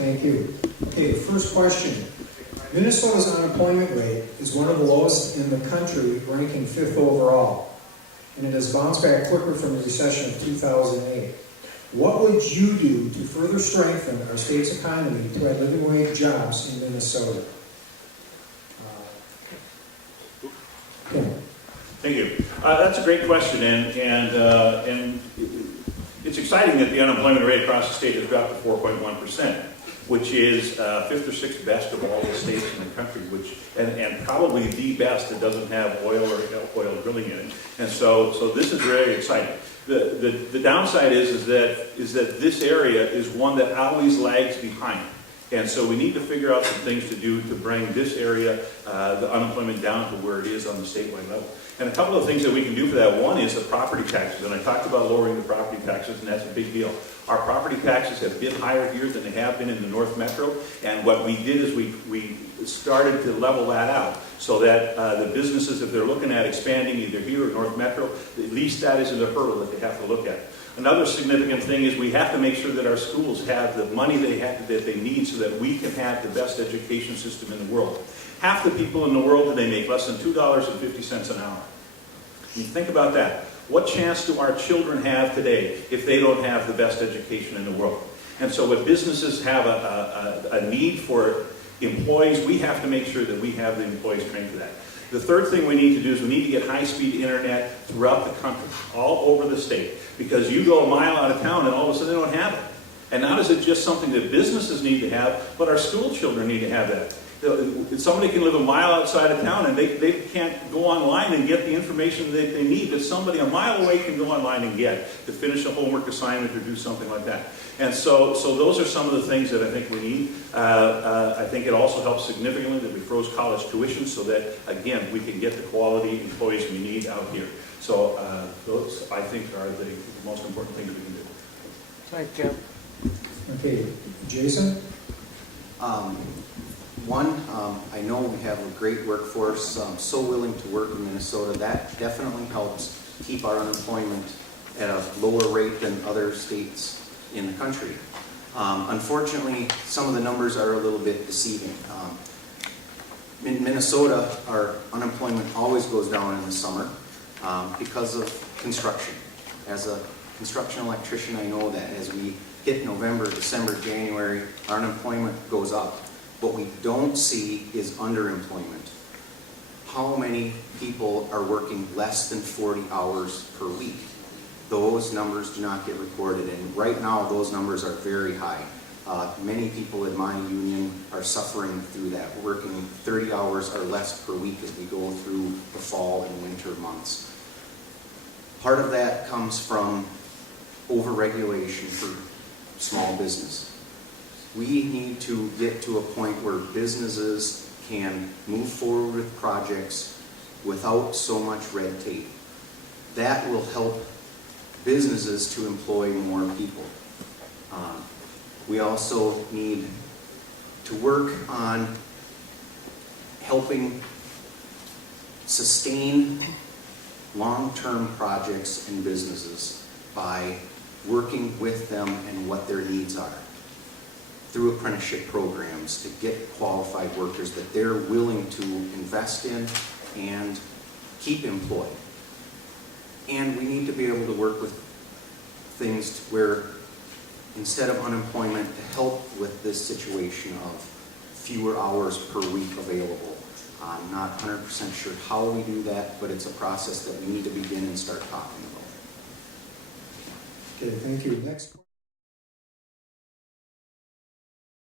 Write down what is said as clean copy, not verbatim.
Thank you. Okay, first question. Minnesota's unemployment rate is one of the lowest in the country, ranking 5th overall, and it has bounced back quicker from the recession of 2008. What would you do to further strengthen our state's economy to add living wage jobs in Minnesota? Thank you. That's a great question, and it's exciting that the unemployment rate across the state has dropped to 4.1%, which is 5th or 6th best of all the states in the country, and probably the best that doesn't have oil or oil drilling in it. And so this is very exciting. The downside is that this area is one that always lags behind. And so we need to figure out some things to do to bring this area, the unemployment, down to where it is on the statewide level. And a couple of things that we can do for that. One is the property taxes. And I talked about lowering the property taxes, and that's a big deal. Our property taxes have been higher here than they have been in the North Metro. And what we did is we started to level that out so that the businesses, if they're looking at expanding either here or North Metro, at least that isn't a hurdle that they have to look at. Another significant thing is we have to make sure that our schools have the money that they need so that we can have the best education system in the world. Half the people in the world today make less than $2.50 an hour. You think about that. What chance do our children have today if they don't have the best education in the world? And so if businesses have a need for employees, we have to make sure that we have the employees trained for that. The third thing we need to do is we need to get high-speed internet throughout the country, all over the state, because you go a mile out of town and all of a sudden they don't have it. And not is it just something that businesses need to have, but our school children need to have that. Somebody can live a mile outside of town and they can't go online and get the information that they need that somebody a mile away can go online and get to finish a homework assignment or do something like that. And so those are some of the things that I think we need. I think it also helps significantly that we froze college tuition so that, again, we can get the quality employees we need out here. So those, I think, are the most important things we can do. Thank you. Okay, Jason? I know we have a great workforce, so willing to work in Minnesota. That definitely helps keep our unemployment at a lower rate than other states in the country. Unfortunately, some of the numbers are a little bit deceiving. In Minnesota, our unemployment always goes down in the summer because of construction. As a construction electrician, I know that as we hit November, December, January, our unemployment goes up. What we don't see is underemployment. How many people are working less than 40 hours per week? Those numbers do not get recorded, and right now those numbers are very high. Many people in my union are suffering through that, working 30 hours or less per week as we go through the fall and winter months. Part of that comes from overregulation for small business. We need to get to a point where businesses can move forward with projects without so much red tape. That will help businesses to employ more people. We also need to work on helping sustain long-term projects and businesses by working with them and what their needs are through apprenticeship programs to get qualified workers that they're willing to invest in and keep employed. And we need to be able to work with things where instead of unemployment, to help with this situation of fewer hours per week available. I'm not 100% sure how we do that, but it's a process that we need to begin and start talking about. Okay, thank you. Next.